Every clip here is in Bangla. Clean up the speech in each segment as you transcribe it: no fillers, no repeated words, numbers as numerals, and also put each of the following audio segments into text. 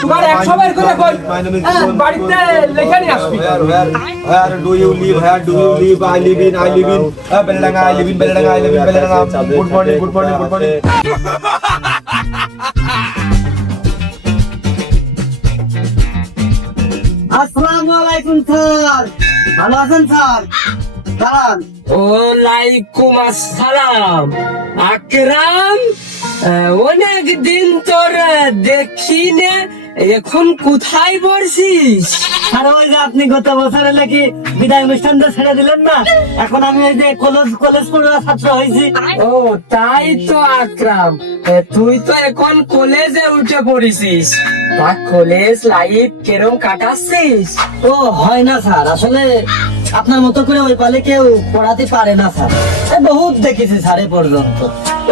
তোমার 100 বার করে কই বাড়িতে লেখা নিয়ে আসবি। Where do you live? Where do you live? I live in Beledanga. I live in Beledanga. I live in Beledanga. Good morning. Good morning. Good morning. আসসালামু আলাইকুম স্যার, ভালো আছেন স্যার? দাঁড়ান। ওয়ালাইকুম আসসালাম আকরাম, অনেক দিন তোর দেখি নে, এখন কোথায় বসিস? আর ওই যে আপনি গত বছরে নাকি বিদায় অনুষ্ঠানটা ছেড়ে দিলেন না, এখন আমি ওই যে কলেজ পড়ুয়া ছাত্র হয়েছি। ও তাই তো আকরাম, তুই তো এখন কলেজে উঠে পড়েছিস, তা কলেজ লাইফ কেরম কাটাচ্ছিস? ও হয় না স্যার, আসলে আপনার মতো করে ওই পালে কেউ পড়াতে পারে না স্যার। এই বহুত দেখেছি স্যার এ পর্যন্ত।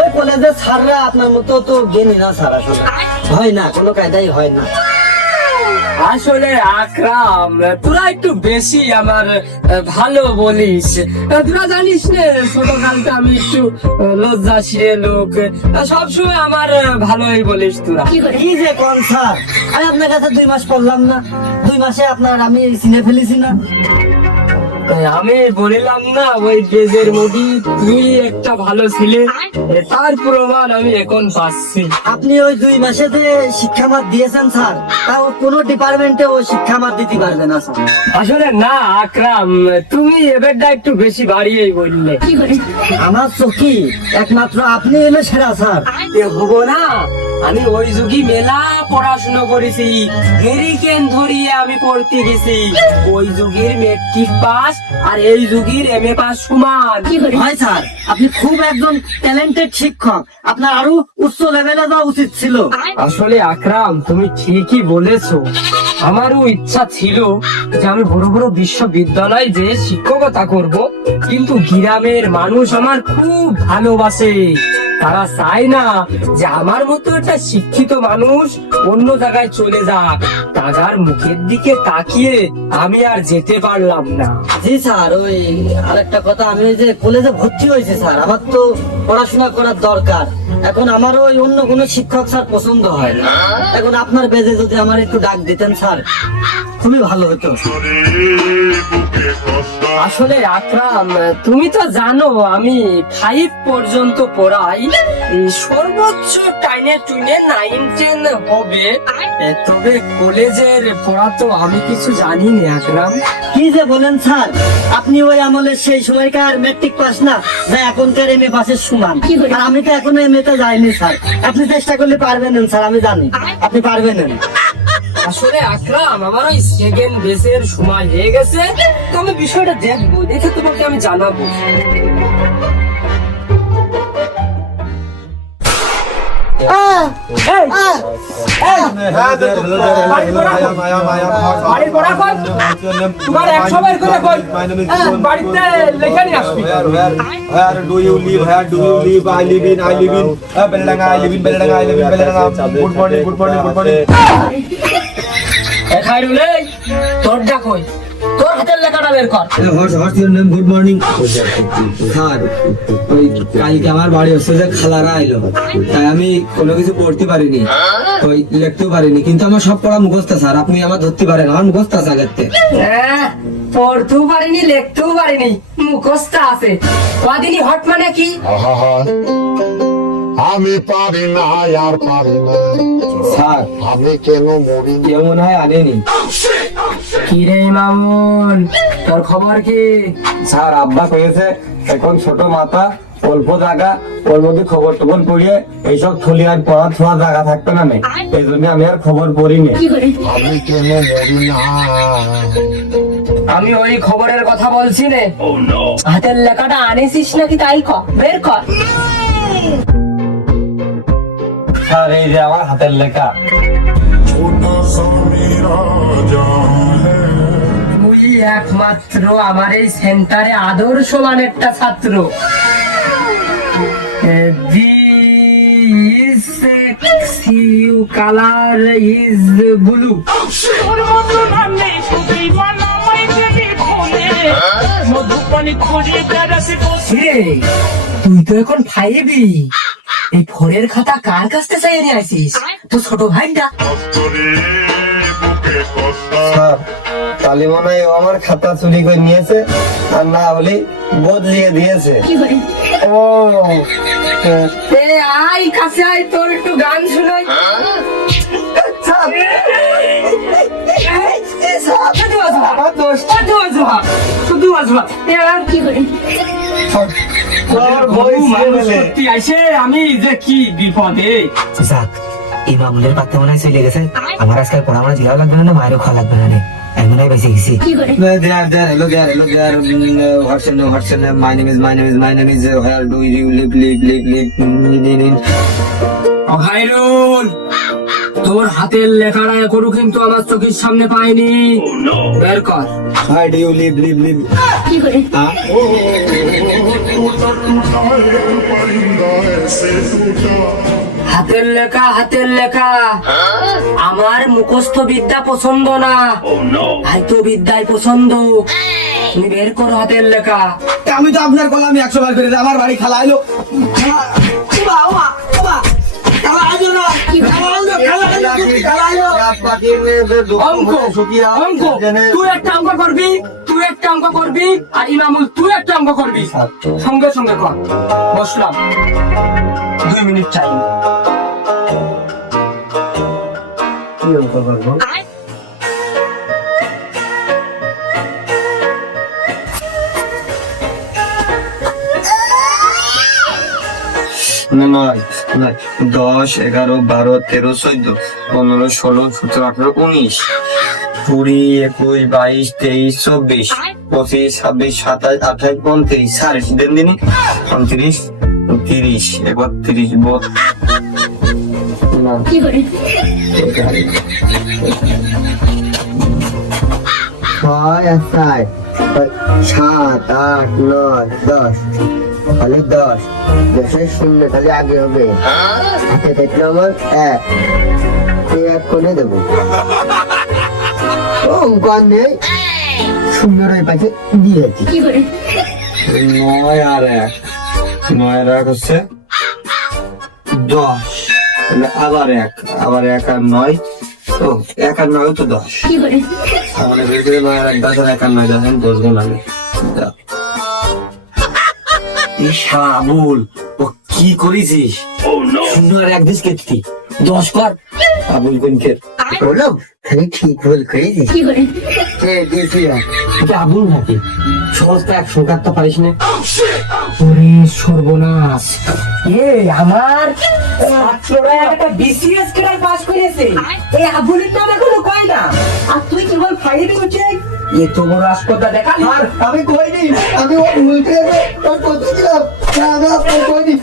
ওই কলেজের স্যাররা আপনার মতো তো জ্ঞানী না স্যার, আসলে হয় না, কোনো কায়দাই হয় না। আসলে আকরাম, তোরা একটু বেশি আমার ভালো বলিস। তোরা জানিস রে, ছোটকালটা আমি একটু লজ্জাশীল লোক, সবসময় আমার ভালোই বলিস তোরা। কি যে কোন স্যার, আমি আপনার কাছে 2 মাস পড়লাম না, 2 মাসে আপনার আমি চিনে ফেলেছি না। আমি বলিলাম না ওই ডেজের মধ্যে তুই একটা ভালো ছিলে, তার প্রমাণ আমি এখন পাচ্ছি। আপনি ওই 2 মাসে যে শিক্ষামাত দিয়েছেন স্যার, তাও কোনো ডিপার্টমেন্টে ও শিক্ষামাত দিতে পারবে না স্যার। আসলে না আকরাম, তুমি এবারটা একটু বেশি বাড়িয়েই বললে। আমার চোখে একমাত্র আপনি এলে সেরা স্যার। হবো না, আমি ওই যুগই মেলা পড়াশোনা করেছি, হেরিকেন ধরিয়ে আমি পড়তে গেছি। ওই যুগের মেট্রিক পাস আর এই যুগের এমএ পাস সমান। হয় স্যার, আপনি খুব একজন ট্যালেন্টেড শিক্ষক, আপনার আরো উচ্চ লেভেলে যাওয়া উচিত ছিল। আসলে আকরাম, তুমি ঠিকই বলেছো, আমারও ইচ্ছা ছিল যে আমি বড় বড় বিশ্ববিদ্যালয়ে যে শিক্ষকতা করব, কিন্তু গ্রামের মানুষ আমার খুব ভালোবাসে, তারা চায় না যে আমার মতো একটা শিক্ষিত মানুষ অন্য জায়গায় চলে যাক। তাদের মুখের দিকে তাকিয়ে আমি আর যেতে পারলাম না। জি স্যার, ওই আরেকটা কথা, আমি ওই যে কলেজে ভর্তি হয়েছি স্যার, আমার তো পড়াশোনা করার দরকার। এখন আমার ওই অন্য কোনো শিক্ষক স্যার পছন্দ হয় না। এখন আপনার বেজে যদি আমার একটু ডাক দিতেন স্যার, খুবই ভালো হতো। আসলে আকরাম, তুমি তো জানো আমি 5 পর্যন্ত পড়াই, সর্বোচ্চ টাইনে টুইনে 9, 10 হবে, তবে কলেজের পড়া তো আমি কিছু জানি না আকরাম। কি যে বলেন স্যার, আপনি ওই আমলের সেই সময়কার মেট্রিক পাস না, যা এখনকার এমএ পাসের সমান। আর আমি তো এখনো এমএ তে যাইনি স্যার, আপনি চেষ্টা করলে পারবেন না স্যার, আমি জানি আপনি পারবেন না। আসলে আকরাম, আমার ওই সেকেন্ড বেসের সময় হয়ে গেছে, তো আমি বিষয়টা দেখবো, দেখে তোমাকে আমি জানাবো। তোমার 100 বার করে কই বাড়িতে লেখা নিয়ে আসবি। Where do you live? Where do you live? I live in Beledanga. I live in Beledanga. I live in Beledanga. Good morning. Good morning. Good morning. Khairul, তোর ডাক কই, তোর হাতের লেখাটা বের কর। গুড মর্নিং স্যার, ওই কালকে আমার বাড়ি হচ্ছে যে খালারা আইলো, তাই আমি কোনো কিছু পড়তে পারিনি, ওই লিখতেও পারিনি, কিন্তু আমার সব পড়া মুখস্থ স্যার, আপনি আমার ধরতে পারেন, আমার মুখস্থ আছে আগের থেকে। পড়তেও পারিনি, লিখতেও পারিনি, মুখস্থ আছে। কদিনই হট মানে কি? আমি পারি না, আর পারি না স্যার আমি কেন মরি না? কেউ মনে হয় আনেনি। কি রে মামুন, তোর খবর কি? স্যার আব্বা কয়েছে এখন ছোট মাথা, অল্প জায়গা, ওর মধ্যে খবর টবর পড়িয়ে এইসব থলি আর পড়া ছোঁয়া জায়গা থাকবে না, এই জন্য আমি আর খবর পড়িনি। আমি কেন মরি না? আমি ওই খবরের কথা বলছি রে। হাতের লেখাটা আনেছিস নাকি তাই কর, বের কর। স্যার এই যে আমার হাতের লেখা। তুই একমাত্র আমার এই সেন্টারে আদর্শবান একটা ছাত্র। This color is blue. তুই তো এখন 5 এই ফোনের খাতা কার কাছ থেকে চাইয়ে নিয়ে আসিস? তো ছোট ভাইটা। স্যার তাহলে মনে হয় ও আমার খাতা চুরি করে নিয়েছে, আর না হলে বদলিয়ে দিয়েছে। ও এ আয় কাছে আয়, তোর একটু গান শোনাই। শুধু আসবা, শুধু আসবা। এ আর কি করে? সত্যি আইসে, আমি যে কি বিপদে। যাক, এই মামুলের পাত্তা মনে হয় চলে গেছে। আমার আজকাল পড়াশোনা জিরাও লাগবে না, মায়েরও খাওয়া লাগবে না। এমন হয় বেঁচে গেছি। খায়রুল, তোর হাতের লেখাটা এখনো কিন্তু আমার চোখের সামনে পাইনি। বের কর। হাতের লেখা, হাতের লেখা। আমার মুখস্থ বিদ্যা পছন্দ না, হয়তো বিদ্যায় পছন্দ। তুমি বের করো হাতের লেখা। আমি তো আপনার কলামি 100 বার করে আমার বাড়ি খালা এলো। অঙ্ক, অঙ্ক, তুই একটা অঙ্ক করবি, তুই একটা অঙ্ক করবি, আর ইমামুল তুই একটা অঙ্ক করবি। সঙ্গে সঙ্গে কর। বসলাম, 2 মিনিট টাইম। নয় 10, 11, 12, 13, 14, 15, 16, 17, 18, 19, 20, 21, 22, 23, 24, 25, 26, 27, 28, 29, সাড়ে দিন দিনই 29, 30, 31, 7, 8, 9, 10, তাহলে 10, 10 শূন্য তাহলে আগে হবে। হাতে দেখলে আমার 1, এই 1 কোণে দেবো। অঙ্ক আর নেই, সুন্দর ওই পাশে দিয়েছি। 9 আর 1, 9 আর 1 হচ্ছে 10, তাহলে আবার 1, আবার 1 আর 9, ও 1 আর 9 তো 10। তাহলে বের করে 9 আর 1 10 আর 1 আর 9 10, 10 গুণ আগে। আবুল, ও কি করেছিস? শূন্য আর 1 দিস কেটে 10 কর। আবুল কোনকে বললাম, আমি ঠিক ভুল করেছিস। এটা আবুল নাকি? সহজটা 100 কাটতে পারিস না। ওরে সর্বনাশ, এ আমার ছাত্ররা একটা বিসিএস ক্লাস পাস করেছে, এই আবুলের নাম এখনো কয় না, আর তুই কেবল 5 উঠে এত বড় হাসপাতাল দেখালি। আর আমি কইনি, আমি ও ভুল করে তোর কথা দিলাম। না না, আমি কইনি।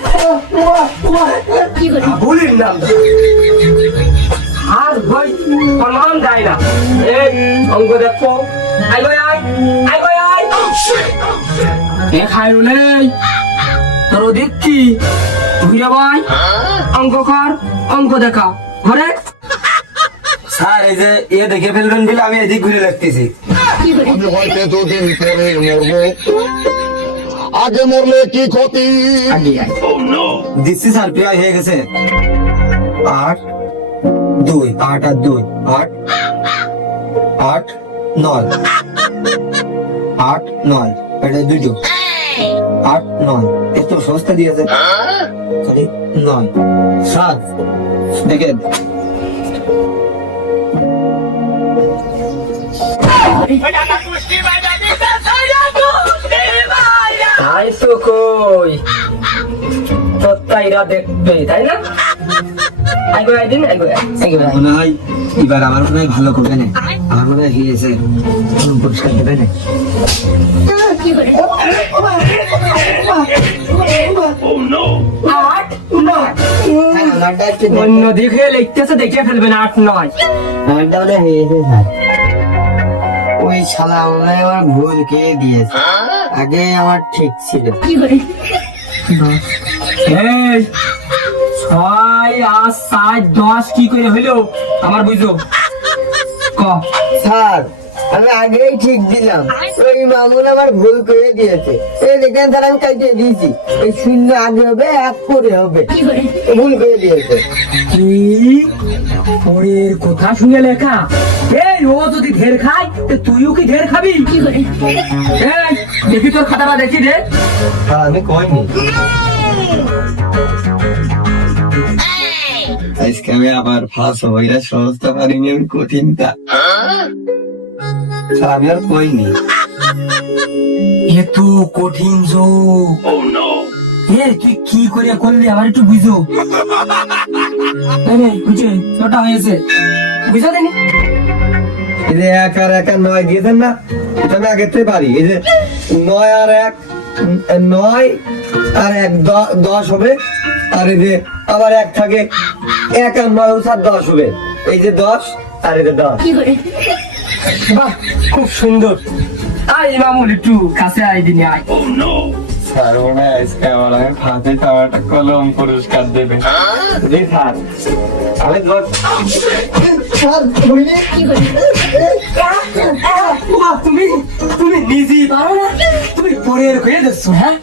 আবুলের নাম আর ভাই প্রমাণ দেয় না। এই অঙ্ক দেখো, আই গো আই, আই গো আই। এ খায়রুল, তোর ওদিক কি ঘুরে ভাই? অঙ্ক কর, অঙ্ক দেখা ঘরে। স্যার এই যে দেখে ফেলবেন বলে আমি এদিক ঘুরে দেখতেছি। আমি হয়তো এতদিন পরে মরবো, আগে মরলে কি ক্ষতি? দিচ্ছি স্যার, প্রায় হয়ে গেছে। 8, 2, 8 আর 2, 8, 8, 9, 8, 9, এটা 2, 8, 9, এত সস্তা দিয়েছে। খালি 9, 7 দেখেন। তাই তো কই, তোরা দেখবে তাই না? আই গো আইদিন, আই গো আই গো। মনে হয় এবার আমার মনে হয় ভালো করবে না, আমার মনে হয় হিয়েছে পুরস্কার দেবে না। অন্য দিকে লিখতেছে, দেখে ফেলবে না। 8, 9 ওই শালা মনে হয় আমার ভুল কে দিয়েছে, আগে আমার ঠিক ছিল। এই 6 আর 7, 10 কি করে হইলো আমার বুঝো? ক স্যার আমি আগেই ঠিক দিলাম, ওই মামুন আমার ভুল করে দিয়েছে। এই দেখেন তার আমি কাটিয়ে দিয়েছি, এই শূন্য আগে হবে, এক পরে হবে, ভুল করে দিয়েছে। কি পরের কথা শুনে লেখা? এই ও যদি ঢের খায় তো তুইও কি ঢের খাবি? এই, দেখি তোর খাতাটা দেখি রে। আমি কইনি। আজকে আমি আবার ফাঁস হবো, এটা সহজতে পারিনি, আমি কঠিনটা। আমি আর কইনি। এ তো কঠিন যোগ। তুই কি করে করলি আমার একটু বুঝো। বুঝে ছোটা হয়েছে, বুঝা দেনি। এই যে 1 আর 1 9 দিয়েছেন না, এটা আমি আগে থেকে পারি। এই যে 9 আর 1 9 আর 1 10 হবে, আর এই যে আবার 1 থাকে, 1 আর 9 + 10 হবে। এই যে 10 আর এই যে 10। বাহ, খুব সুন্দর। আয় মামুন একটু কাছে আয় দিনে আয়। স্যার ওরা আজকে আমার ফাঁসে আমার একটা কলম পুরস্কার দেবে। জি স্যার। আমি তুমি তুমি নিজেই পারো না, তুমি পরের হয়ে যাচ্ছ। হ্যাঁ,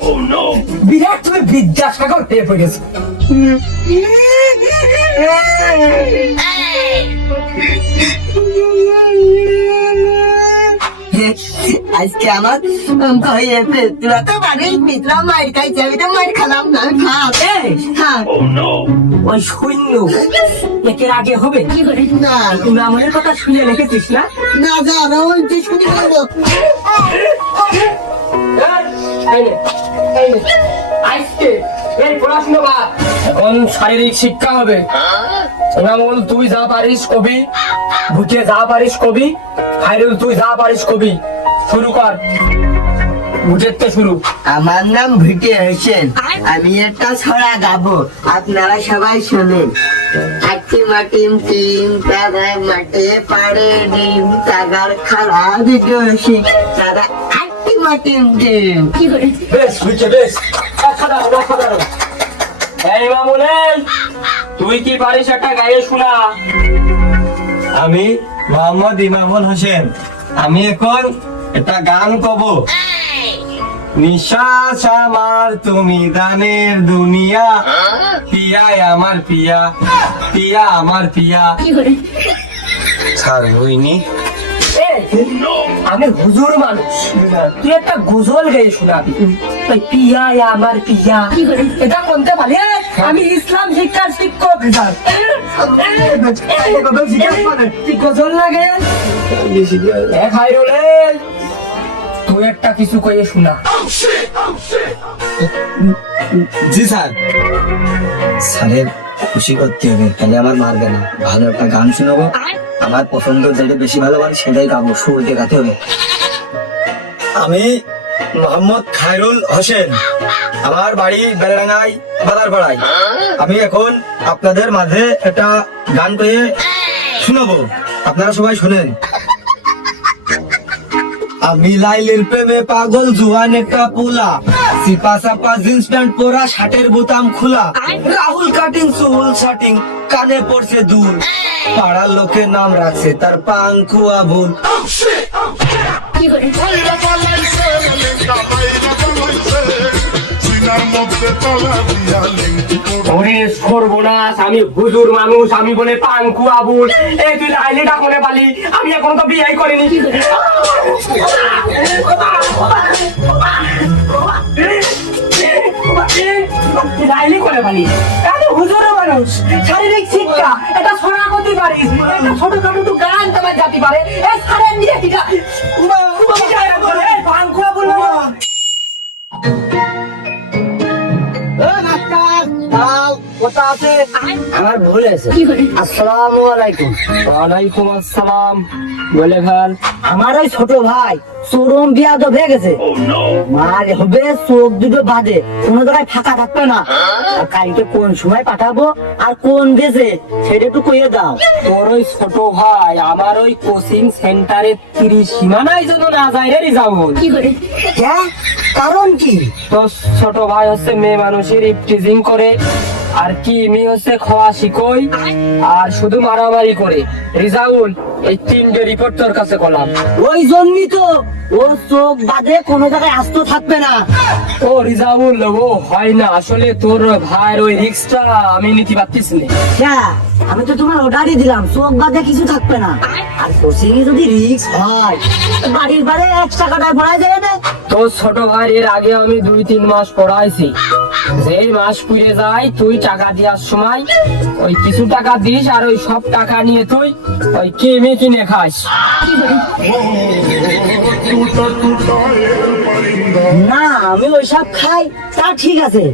বিরাট তুমি বিদ্যাসাগর পেয়ে পড়েছো। আজকে আমার অঙ্ক হয়েছে, তোরা তো পারিস, মিত্রা মায়ের খাইছে, আমি তো মায়ের খালাম না, খাপ। হ্যাঁ, ওই সৈন্য একের আগে হবে না তুমি আমাদের কথা শুনে লিখেছিস না? না জানো, ওই যে শুনে বলবো। আজকে এই পড়াশোনা বা এখন শারীরিক শিক্ষা হবে। রামুল তুই যা পারিস কবি, ভুকে যা পারিস কবি, খাইরুল তুই যা পারিস কবি। শুরু কর, ভুকের তো শুরু। আমার নাম ভিটে হোসেন, আমি একটা ছড়া গাবো, আপনারা সবাই শোনেন। আটি মাটিম টিম তারা মাঠে পাড়ে ডিম, তাগার খালা ভিটে হোসেন, তারা আটি মাটিম টিম। বেশ বুঝছে, বেশ। এই মামুন, তুই কি পারিস একটা গায়ে শোনা? আমি মোহাম্মদ ইমামুল হোসেন, আমি এখন একটা গান কব। নিঃশ্বাস আমার তুমি দানের দুনিয়া, পিয়ায় আমার পিয়া, পিয়া আমার পিয়া। স্যার হইনি। আমি হুজুর মানুষ, তুই একটা গজল গায়ে শোনাবি। ওই পিয়া আমার পিয়া, এটা কোনতে পারি? আমি ইসলাম শিক্ষার শিক্ষক। গজল লাগে খাইরুল, তুই একটা কিছু কয়ে শোনা। জি স্যার। স্যারের খুশি করতে হবে, তাহলে আমার মারবে না। ভালো একটা গান শোনাবো, আমার পছন্দ যেটা বেশি ভালো মানে সেটাই গাবো, সুর দেখাতে হবে। আমি মোহাম্মদ খায়রুল হোসেন, আমার বাড়ি বেলডাঙ্গায় বাজারপাড়ায়। আমি এখন আপনাদের মাঝে একটা গান কয়ে শোনাবো, আপনারা সবাই শুনেন। আমি লাইলের প্রেমে পাগল, জুয়ান একটা পোলা, সিপা সাপা জিন্স প্যান্ট পরা, শার্টের বোতাম খোলা, রাহুল কাটিং চুল শাটিং, কানে পড়ছে দুল, পাড়ার লোকে নাম রাখছে তার পাঙ্কুয়া ভুল। ওরে সর্বনাশ, আমি হুজুর মানুষ, আমি বলে পাঙ্কু আবুল। এই তুই লাইলিটা কোনে পালি? আমি এখন তো বিয়ে করিনি। লাইলি করে পালি? আমি হুজুর মানুষ, শারীরিক শিক্ষা এটা শোনা করতে পারিস, একটা ছোটখাটো তো গান তোমার জাতি পারে। এই সারেন দিয়ে টিকা পাঙ্কু আবুল। আমার ভুল আছে। আসসালামু আলাইকুম। ওয়ালাইকুম আসসালাম। বলে ভাল। আমার ওই ছোট ভাই চরম বিয়াদব হয়ে গেছে, মার হবে চোখ দুটো বাদে, কোনো জায়গায় ফাঁকা থাকবে না। আর কালকে কোন সময় পাঠাবো আর কোন দেশে সেটা একটু কইয়ে দাও। তোর ওই ছোট ভাই আমার ওই কোচিং সেন্টারে 30 সীমানায় জন্য না যায় রে রিজাউল। হ্যাঁ, কারণ কি? তো ছোট ভাই হচ্ছে মেয়ে মানুষের ইপটিজিং করে, আর কি আমি হচ্ছে খাওয়া শিখই আর শুধু মারামারি করে। রিজাউল, এই 3টে রিপোর্ট তোর কাছে করলাম। ওই জন্যই তো ও চোখ বাদে কোনো জায়গায় আস্ত থাকবে না। ও রিজাউল, ও হয় না, আসলে তোর ভাইয়ের ওই রিক্সটা আমি নিতে পারতিস না। হ্যাঁ, আমি তো তোমার অর্ডারই দিলাম, চোখ বাদে কিছু থাকবে না। আর কোচিং এ যদি রিস্ক হয়, বাড়ির বাড়ি 1 টাকাটায় পড়ায় যাবে না। তোর ছোট ভাই এর আগে আমি 2-3 মাস পড়াইছি। যেই মাস পুড়ে যায় তুই টাকা দেওয়ার সময় ওই কিছু টাকা দিস, আর ওই সব টাকা নিয়ে তুই ওই কেমে কিনে খাস। না, আমি ওইসব খাই তা ঠিক আছে,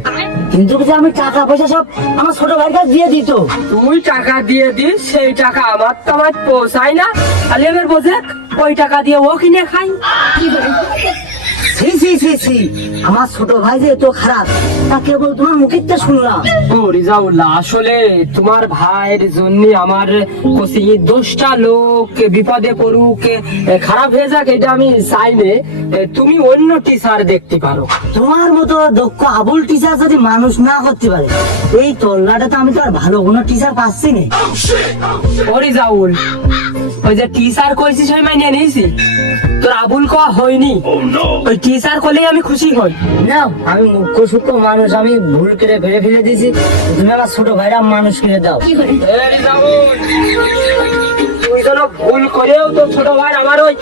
কিন্তু যে আমি টাকা পয়সা সব আমার ছোট ভাইয়ের কাছে দিয়ে দিত। তুই টাকা দিয়ে দিস, সেই টাকা আমার তো আমার পৌঁছায় না, তাহলে এবার বোঝে ওই টাকা দিয়ে ও কিনে খাই। ছি ছি ছি ছি, আমার ছোট ভাই যে এত খারাপ তা কেবল তোমার মুখেরটা শুনলাম। ও রিজাউল্লাহ, আসলে তোমার ভাইয়ের জন্য আমার কোচিং 10টা লোক বিপদে পড়ুক, খারাপ হয়ে যাক, এটা আমি চাই না। তুমি অন্য টিচার দেখতে পারো। তোমার মতো দক্ষ আবুল টিচার যদি মানুষ না করতে পারে, এই তল্লাটা তো আমি তো আর ভালো কোনো টিচার পাচ্ছি না। ও রিজাউল, ওই যে টিচার কইছিস আমি মাইনে নিয়েছি, তোর আবুল কোয়া হয়নি। ওই টিচার করলেই আমি খুশি হই। না, আমি মুখ্য সূক্ষ্ম মানুষ, আমি ভুল করে ভেবে ফেলে দিয়েছি, তুমি আমার ছোট ভাইরা মানুষ করে দাও। এ রিজাউল, তুই যেন ভুল করেও তোর ছোট ভাই আমার ওই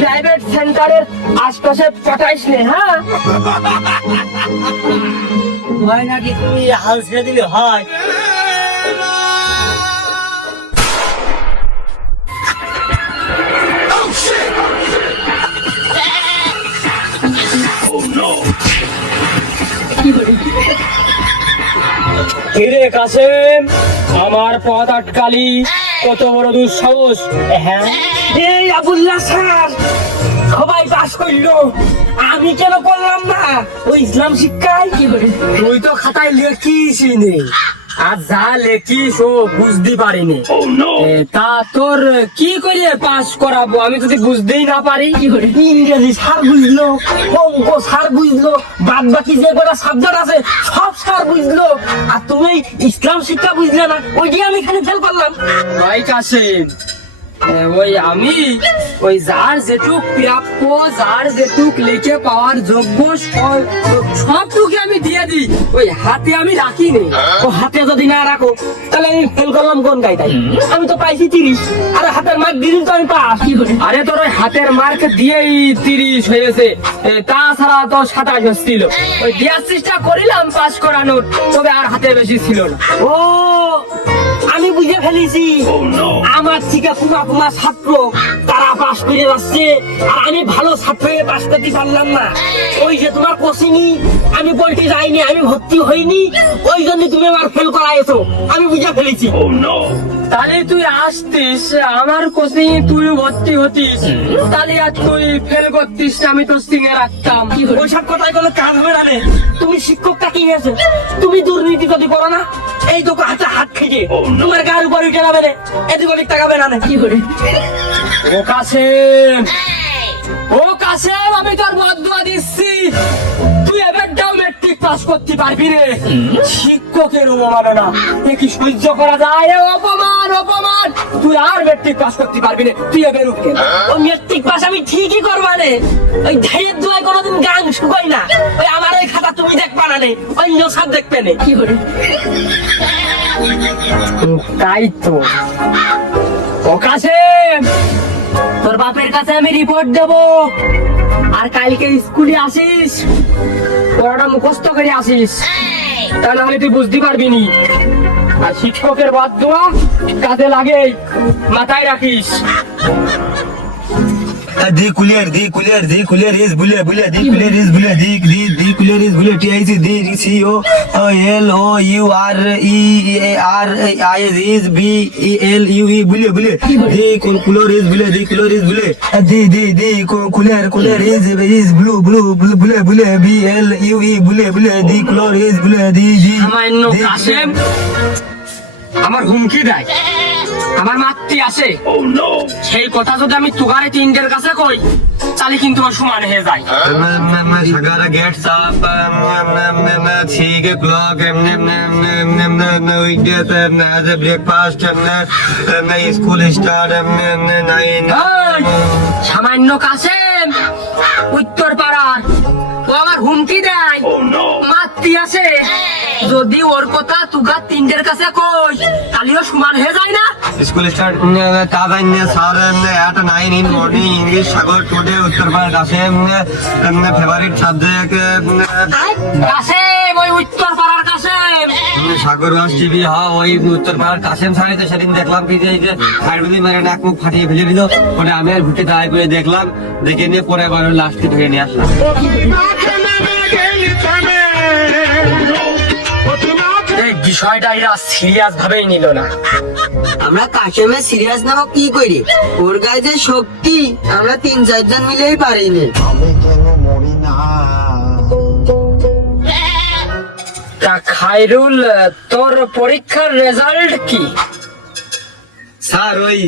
প্রাইভেট সেন্টারের আশপাশে পাঠাইস নে, হ্যাঁ? হয় নাকি তুমি হাল ছেড়ে দিলে হয়? কিরে কাসেম, আমার পথ আটকালি, কত বড় দুঃসাহস! হ্যাঁ, এই আবুল্লাহ স্যার, সবাই পাস করলো, আমি কেন করলাম না? ওই ইসলাম শিক্ষায় তুই তো খাতায় লেখিস নে, আর যা লেখিস ও বুঝতে পারিনি। তা তোর কি করে পাস করাবো আমি যদি বুঝতেই না পারি? ইংরেজি স্যার বুঝলো, অঙ্ক স্যার বুঝলো, বাদ বাকি যে কটা সাবজেক্ট আছে সব স্যার বুঝলো, আর তুমি ইসলাম শিক্ষা বুঝলে না, ওইটি আমি এখানে ফেল করলাম। ভাই কাসেম, ওই আমি ওই যার যেটুক প্রাপ্য, যার যেটুক লিখে পাওয়ার যোগ্য সবটুকু আমি দিয়ে দিই, ওই হাতে আমি রাখি নি। ও হাতে যদি না রাখো তাহলে আমি ফেল করলাম কোন গাইটাই? আমি তো পাইছি 30, আর হাতের মার্ক দিন তো আমি পাস। আরে তোর ওই হাতের মার্ক দিয়েই 30 হয়েছে, তাছাড়া তো 27 হচ্ছিল। ওই দেওয়ার চেষ্টা করিলাম পাস করানোর, তবে আর হাতে বেশি ছিল না। ও, আমি বুঝে ফেলেছি, আমার থেকে কুমা কুমা ছাত্র তারা পাস করে যাচ্ছে, আর আমি ভালো ছাত্র হয়ে পাস করতে পারলাম না। ওই যে তোমার কোচিংই আমি বলতে যাইনি, আমি ভর্তি হইনি, ওই জন্য তুমি আমার ফেল করাইছো, আমি বুঝে ফেলেছি। তাহলে তুই আসতিস আমার কোচিং, তুই ভর্তি হতিস, তাহলে আর তুই ফেল করতিস না, আমি তোর সিঙে রাখতাম। ওইসব কথায় কোনো কাজ হবে না রে। তুমি শিক্ষকটা কি হয়েছে? তুমি দুর্নীতি যদি করো না, এই তো হাতে হাত খেয়ে তোমার গায়ের উপর উঠে যাবে রে, এদিক ওদিক তাকাবে না রে। ও কাসেম, ও কাসেম, আমি তোর বদদুয়া দিচ্ছি, তুই এবারটাও মেট্রিক পাস করতে পারবি রে। শিক্ষকের অবমাননা এ কি সহ্য করা যায়? এ অপমান, অপমান! তুই আর মেট্রিক পাস করতে পারবি না, তুই এবার উঠে। ওই মেট্রিক পাস আমি ঠিকই করবা রে, ওই ধাইয়ের দুয়ায় কোনোদিন গান শুকাই না। ওই আমার ওই খাতা তুমি দেখবা না রে, অন্য সব দেখবে নে। তাই তো। ও কাসেম, তোর বাপের কাছে আমি রিপোর্ট দেব, আর কালকে স্কুলে আসিস, পড়াটা মুখস্থ করে আসিস, তা না হলে তুই বুঝতে পারবি নি। আর শিক্ষকের বাদ দেওয়া কাজে লাগে, মাথায় রাখিস। দি colour is blue the colour is blue the colour is blue TIC the C O L O U R E R I is B E L U E blue the colour is blue the colour is blue blue B L U E blue the colour is blue দি সামান্য কাসেম আমার হুমকি দেয়, আমার মাতৃ আসে, সেই কথা যদি আমি তুগারে 3টের কাছে কই, তাহলে কিন্তু আমার সমান হয়ে যায়। Sagara gets up 6 o'clock, weekdays, the breakfast, school start, 9. ওই, সামান্য কাসেম উত্তর পাড়ার ও আমার হুমকি দেয় মাতৃ আছে যদি ওর কথা তুগা তিনটের কাছে কই তাহলেও সমান হয়ে যায় না। School start, sir, at 9 in morning, English, Sagar, today, Uttar Pradesh, favorite subject, Kasem ওই উত্তর পাড়ার কাসেম সাগর বাস টিভি, হ্যাঁ ওই উত্তর পাড়ার কাসেম সারিতে সেদিন দেখলাম কি যে এই যে আয়ুর্বেদি মেরে নাক মুখ ফাটিয়ে ফেলে দিল, ওটা আমি আর ঘুরতে দাঁড়ায় করে দেখলাম, দেখে নিয়ে পরে আবার লাস্টে ধরে নিয়ে আসলাম। এই বিষয়টা এরা সিরিয়াস ভাবেই নিল না। আমরা কাশেমে সিরিয়াস নাও কি করি, ওর গায়ে যে শক্তি আমরা 3-4 জন মিলেই পারিনি। তা খায়রুল তোর পরীক্ষার রেজাল্ট কি? স্যার ওই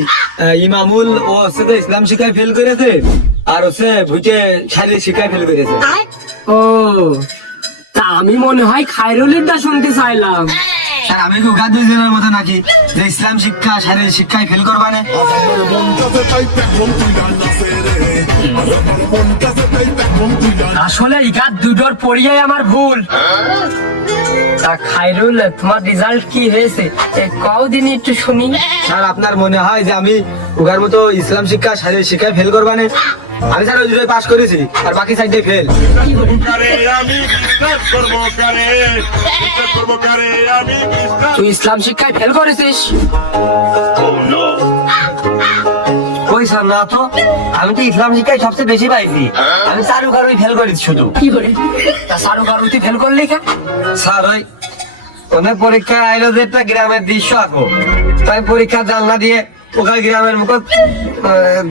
ইমামুল ও হচ্ছে তো ইসলাম শিক্ষায় ফেল করেছে, আর হচ্ছে ভুটে শারীরিক শিক্ষায় ফেল করেছে। ও তা আমি মনে হয় খায়রুলের দা শুনতে চাইলাম। স্যার আমি কি ওখান দুইজনের মতো নাকি যে ইসলাম শিক্ষা শারীরিক শিক্ষায় ফেল করবানে? আসলে ইগাত দুটোর পড়িয়াই আমার ভুল। তা খায়রুল তোমার রেজাল্ট কি হয়েছে কদিন একটু শুনি। স্যার আপনার মনে হয় যে আমি ওখার মতো ইসলাম শিক্ষা শারীরিক শিক্ষায় ফেল করবানে? আমি স্যার ওই দুটোই পাস করেছি আর বাকি সাইডে ফেল। তুই ইসলাম শিক্ষায় ফেল করেছিস? ওই স্যার না তো, আমি তো ইসলাম শিক্ষায় সবচেয়ে বেশি পাইছি, আমি চারুকারই ফেল করেছি শুধু। তা সারু কারু তুই ফেল করলি কেন? স্যার ওই ওদের পরীক্ষা আইলো যে একটা গ্রামের দৃশ্য আঁকো, তাই পরীক্ষা জানলা দিয়ে ওখানে গ্রামের মুখ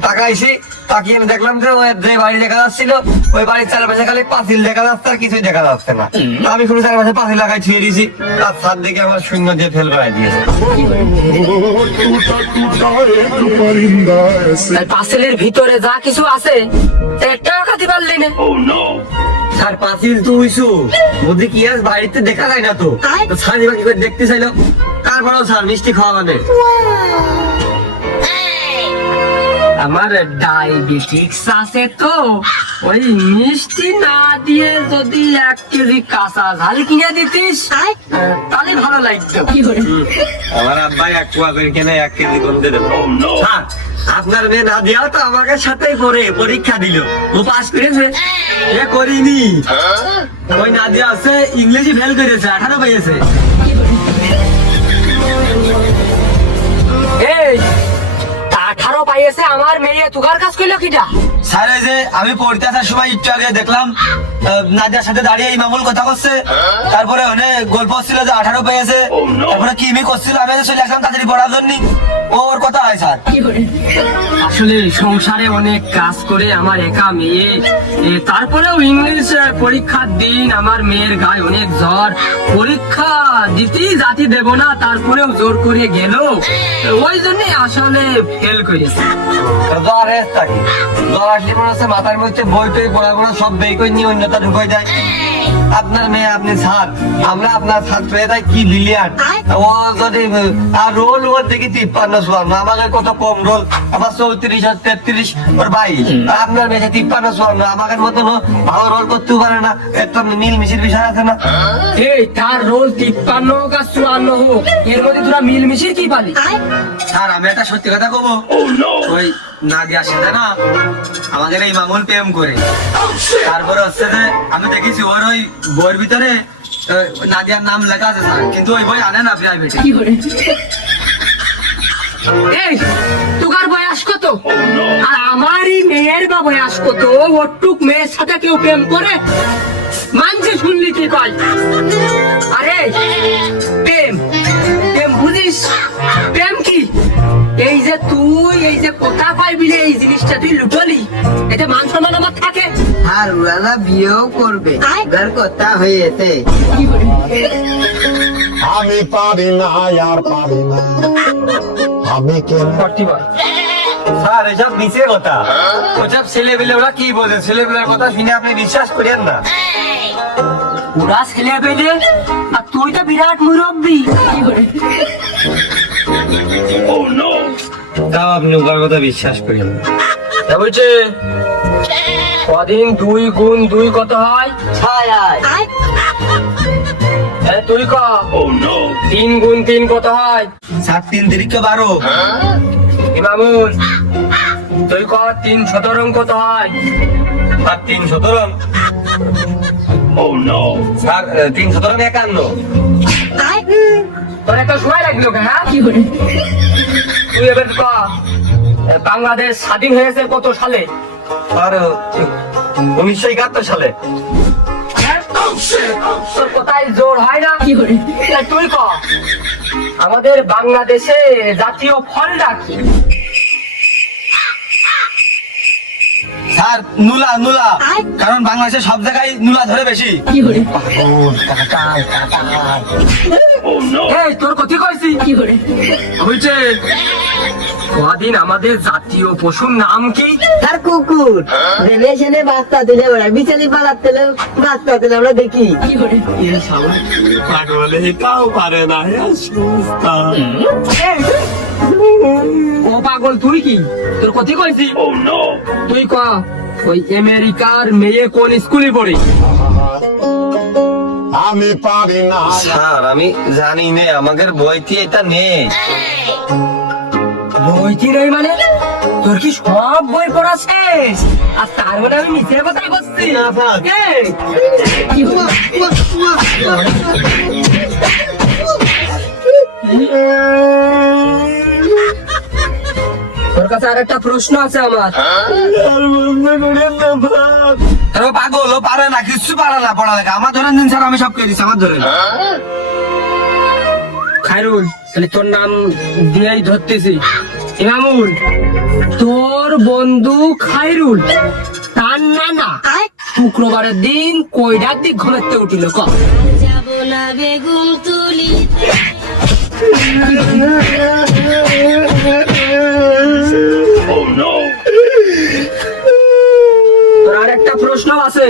তাকাইছি, তাকিয়ে আমি দেখলাম যে ওই যে বাড়ি দেখা যাচ্ছিল ওই বাড়ির চারপাশে খালি পাঁচিল দেখা যাচ্ছে আর কিছুই দেখা যাচ্ছে না। তো আমি শুধু চারপাশে পাঁচিল লাগাই ছুঁয়ে দিয়েছি, তার ছাদ দিকে আমার শূন্য দিয়ে ফেল করাই দিয়েছে। তাই পাঁচিলের ভিতরে যা কিছু আছে একটা কাটি পারলি না। স্যার পাঁচিল তো উইছু বুদ্ধি কি আজ বাড়িতে দেখা যায় না তো, তো স্যার এবার কি করে দেখতে চাইলো, তারপরেও স্যার মিষ্টি খাওয়া মানে। আমার ডায়াবেটিক্স আছে তো ওই মিষ্টি না দিয়ে যদি 1 কেজি কাঁচা ঝাল কিনে দিতিস তাহলে ভালো লাগতো। আমার আব্বাই 1 পোয়া করে কেনে 1 কেজি কমতে দেবো। স্যার আপনার মেয়ে নাদিয়াও তো আমাকে সাথেই পড়ে পরীক্ষা দিল, ও পাস করেছে, এ করিনি। ওই নাদিয়া আছে ইংলিশে ফেল করেছে, 18 পেয়েছে। এই 18 পাইয়েছে আমার মেয়ে তুগার কাজ করলো কিটা? স্যার ওই যে আমি পড়তে আসার সময় একটু আগে দেখলাম নাদিয়ার সাথে দাঁড়িয়ে ইমামুল কথা করছে, তারপরে অনেক গল্প হচ্ছিল যে 18 পেয়েছে, তারপরে কিমি করছিল, আমি চলে আসলাম তাড়াতাড়ি পড়ার জন্য, ওর কথা হয় স্যার। আসলে সংসারে অনেক কাজ করে আমার একা মেয়ে, তারপরেও ইংলিশ পরীক্ষার দিন আমার মেয়ের গায়ে অনেক জ্বর, পরীক্ষা দিতেই জাতি দেব না তারপরেও জোর করে গেল, ওই জন্য আসলে ফেল করেছে। জ্বর থাকি জ্বর আসলে মনে হচ্ছে মাথার মধ্যে বই টই পড়াশোনা সব বের করে নিয়ে অন্যতা ঢুকে যায়। আপনার মেয়ে আপনি স্যার, আমরা আপনার ছাত্র, এটাই কি ব্রিলিয়ান্ট। ও যদি আর রোল ওর দেখি 53-54, আমাদের কত কম রোল, আমার 34 আর 33 ওর ভাই, আর আপনার মেয়ে 53-54, আমাদের মতন ভালো রোল করতেও পারে না, একটা মিল মিশির বিষয় আছে না। এই তার রোল 53 হোক আর 54 হোক, এর মধ্যে তোরা মিলমিশির কি পালি? স্যার আমি একটা সত্যি কথা কব, ওই নাদিয়ার সাথে না আমাদের এই মামুল প্রেম করে, তারপরে হচ্ছে যে আমি দেখেছি ওর ওই বইয়ের ভিতরে নাদিয়ার নাম লেখা আছে স্যার, কিন্তু ওই বই আনে না প্রাইভেটে। এই তুগার বয়স কত আর আমারই মেয়ের বা বয়স কত? ওটুক মেয়ের সাথে কেউ প্রেম করে? মানছে শুনলি কি কয়? আরে প্রেম প্রেম বুঝিস? প্রেম কি? এই যে তুই এই যে কোথা পাইবি এই জিনিসটা তুই লুটলি, এতে মান সম্মান আমার থাকে। আর ওরা বিয়েও করবে, এবার কথা হয়েছে। আমি পারি না আর পারি না, আমি কেন স্যার এসব নিচে কথা, ওসব ছেলেপিলে ওরা কি বোঝে, ছেলেপিলের কথা শুনে আপনি বিশ্বাস করেন না। ওরা ছেলে পেলে আর তুই তো বিরাট মুরব্বী। তাও আপনি ওর কথা বিশ্বাস করেন না। তা বলছে কদিন 2 গুণ 2 কত হয়? 6 তুই ক 3 গুণ 3 কত হয়? 7 3 3 12। ইমামুল তুই ক 3 17 কত হয়? আর 3 17। স্যার 3 17 51। তোর একটা সময় লাগলো কেন? হ্যাঁ তুই এবার ক বাংলাদেশ স্বাধীন হয়েছে কত সালে? আর 1971 সালে। তোর কোথায় জোর হয় না? তুই ক আমাদের বাংলাদেশে জাতীয় ফলটা কি? স্যার নুলা নুলা, কারণ বাংলাদেশে সব জায়গায় নুলা ধরে বেশি। এই তোর কথা কইছি হইছে কদিন আমাদের জাতীয় পশুর নাম কি? তার কুকুর রিলেশনে বাচ্চা দিলে ওরা বিছানি পালার তেলে বাচ্চা দিলে আমরা দেখি। ও পাগল তুই কি? তোর কথা কইছি তুই ক ওই আমেরিকার মেয়ে কোন স্কুলে পড়ে? আমি পারি না। স্যার আমি জানি না, আমাদের বইতে এটা নেই। বই কি রে মানে? তোর কি সব বই পড়া শেষ? আর তার মানে আমি মিথ্যে কথা বলছি? না, স্যার। এই, তোর কাছে আর একটা প্রশ্ন আছে আমার। আরে পাগল, ও পারে না, কিছু পারে না পড়ালেখা। আমার ধরেন দিন স্যার, আমি সব করে দিচ্ছি, আমার ধরেন। খায়রুল, তাহলে তোর নাম দিয়েই ধরতেছি। ইমামুল, তোর বন্ধু খায়রুল তার নানা শুক্রবারের দিন কয়টার দিক ঘুমাতে উঠিল ক? যাব না বেগুন তুলি তোর আর একটা প্রশ্ন আছে।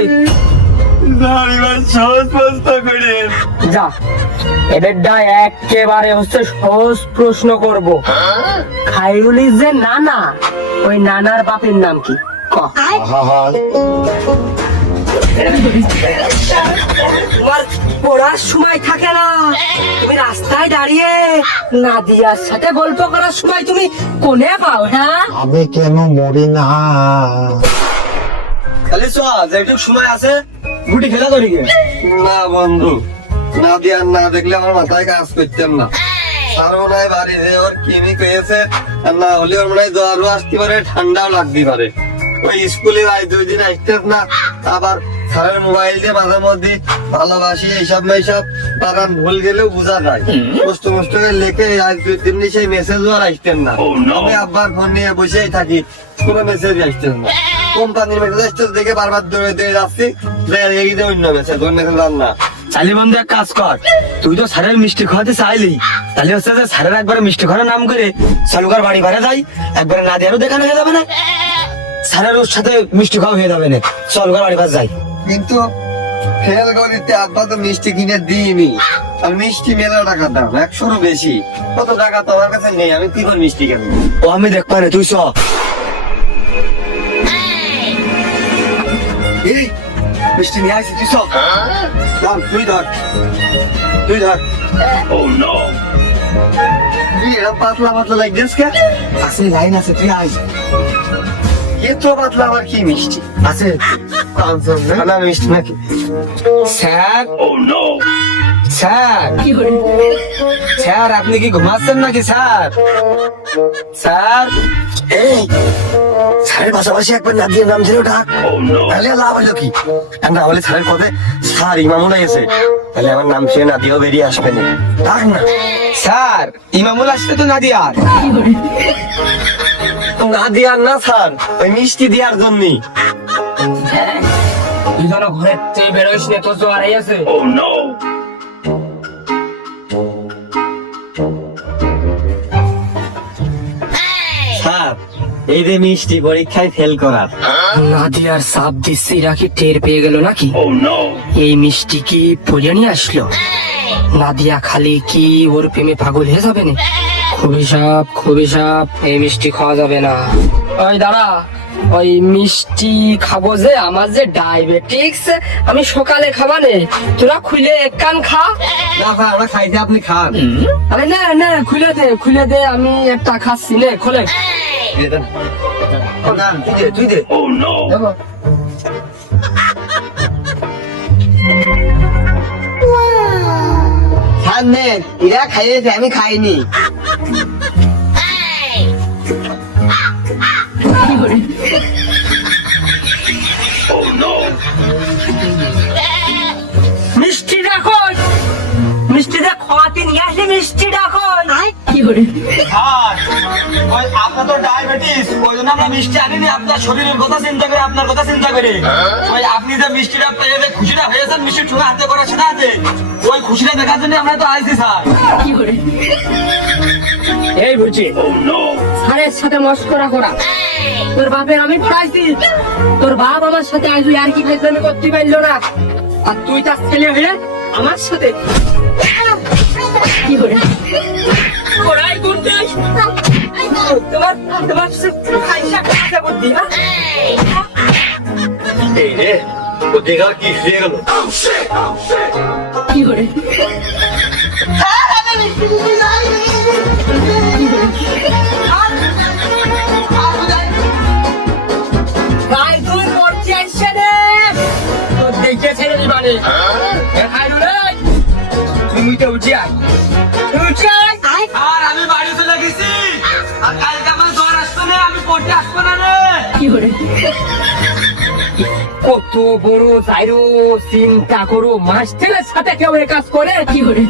সহজ প্রশ্ন করে যা এদেরটা একেবারে হচ্ছে সহজ প্রশ্ন করব। খায়রুলের যে নানা, ওই নানার বাপের নাম কি ক? তোমার পড়ার সময় থাকে না, তুমি রাস্তায় দাঁড়িয়ে নাদিয়ার সাথে গল্প করার সময় তুমি কোনে পাও? হ্যাঁ আমি কেন মরি না? তাহলে চ, যেটুক সময় আছে গুটি খেলা করি গে। না বন্ধু, না দিয়ে আর না দেখলে আমার মাথায় কাজ করতাম না। আর মনে হয় বাড়ি যে ওর কিমি পেয়েছে, আর না হলে ওর মনে হয় জ্বরও আসতে পারে, ঠান্ডাও লাগতে পারে। ওই স্কুলে আজ 2 দিন আসতেছ না, আবার স্যারের মোবাইল দিয়ে মাঝে মধ্যে ভালোবাসি এইসব মেসব বাগান ভুল গেলেও বোঝা যায়। কষ্ট কষ্ট করে লেখে আজ 2 দিন সেই মেসেজও আর আসতেন না। আমি আব্বার ফোন নিয়ে বসেই থাকি, কোনো মেসেজ আসতেন না। কোম্পানির মেসেজ আসতে দেখে বারবার দৌড়ে দৌড়ে যাচ্ছি, এগিয়ে অন্য মেসেজ, ওই মেসেজ আর না। চালি বন্ধু এক কাজ কর, তুই তো স্যারের মিষ্টি খাওয়াতে চাইলি, তাহলে হচ্ছে যে স্যারের একবার মিষ্টি খাওয়ার নাম করে সালুকার বাড়ি ভাড়া যাই, একবারে না দেওয়ারও দেখানো হয়ে যাবে না, স্যারের ওর সাথে মিষ্টি খাওয়া হয়ে যাবে না, সালুকার বাড়ি ভাড়া যাই। কিন্তু ফেল করিতে আব্বা তো মিষ্টি কিনে দিইনি, আর মিষ্টি মেলা টাকা দাম, 100-ও বেশি। কত টাকা তো আমার কাছে নেই, আমি কি করে মিষ্টি কেন? ও আমি দেখ পারে, তুই চ। এই মিষ্টি নিয়ে আসি, তুই চ। ধর, তুই ধর, তুই ধর। তুই এরকম পাতলা পাতলা লাগছিস কে? আছে লাইন আছে, তুই আয়। এত পাতলা আবার কি মিষ্টি আছে? না মিষ্টি নাকি স্যার? স্যার স্যার আপনি কি ঘুমাচ্ছেন নাকি স্যার? স্যার এই স্যারের পাশাপাশি একবার নাদিয়ার নাম ছিল ডাক, তাহলে লাভ হলো কি? আর না হলে স্যারের পদে স্যার ইমামুল এসে, তাহলে আমার নাম সে নাদিয়াও বেরিয়ে আসবে না। ডাক না স্যার, ইমামুল আসতে তো নাদিয়ার। নাদিয়ার না স্যার, ওই মিষ্টি দেওয়ার জন্যই। তুই যেন ঘরের থেকে বেরোইস না, তোর জ্বর আছে। স্যার এই যে মিষ্টি পরীক্ষায় ফেল করার। নাদিয়ার সাপ দিচ্ছি রাখি টের পেয়ে গেল নাকি? এই মিষ্টি কি পরিয়ে নিয়ে আসলো? নাদিয়া খালি কি ওর প্রেমে পাগল হয়ে যাবে না? খুবই সাপ, এই মিষ্টি খাওয়া যাবে না। ওই দাঁড়া, ওই মিষ্টি খাবো যে, আমার যে ডায়াবেটিক্স, আমি সকালে খাবানে, তোরা খুলে এক কান খা। না ভাই আমরা খাইতে আপনি খান। আরে না না, খুলে দে, আমি একটা খাচ্ছি, নে খোলে। না তুই দে দেবো। খান নে, এরা খাইয়েছে আমি খাইনি। মিষ্টি রাখো, মিষ্টিটা খাওয়াতে নিয়ে আসলে মিষ্টি রাখো। আপনার তো ডায়াবেটিস, ওই জন্য আমরা মিষ্টি আনিনি। আপনার শরীরের কথা চিন্তা করে, আপনার কথা চিন্তা করে। ওই আপনি যে মিষ্টিটা পেয়ে যে খুশিটা হয়েছেন, মিষ্টির ঠোঙা হাতে করে সেটা আছে, ওই খুশিটা দেখার জন্য আমরা তো আইছি স্যার। এই বুঝছি স্যারের সাথে মস্করা করা, তোর বাপের আমি পড়াইছি, তোর বাপ আমার সাথে আজ আর কি ফাইজলামি করতে পারলো না, আর তুই তার ছেলে হয়ে আমার সাথে কি করে পড়াই করতে তোমার তোমার খাইসা খাইসা বুদ্ধি না? এই রে ও দেখা কি হয়ে গেল। কি করে ভাই তুই মরতে আসছে রে, তোর দেখে ছেড়ে দিবানি। খাই রে তুমি তো উঠে আয়, আর আমি বাড়ি চলে গেছি, আর কালকে আমার জ্বর আসতো না, আমি পড়তে আসবো না রে। কত বড় চাইরো চিন্তা করো, মাস্টারের সাথে কেউ এ কাজ করে? কি করে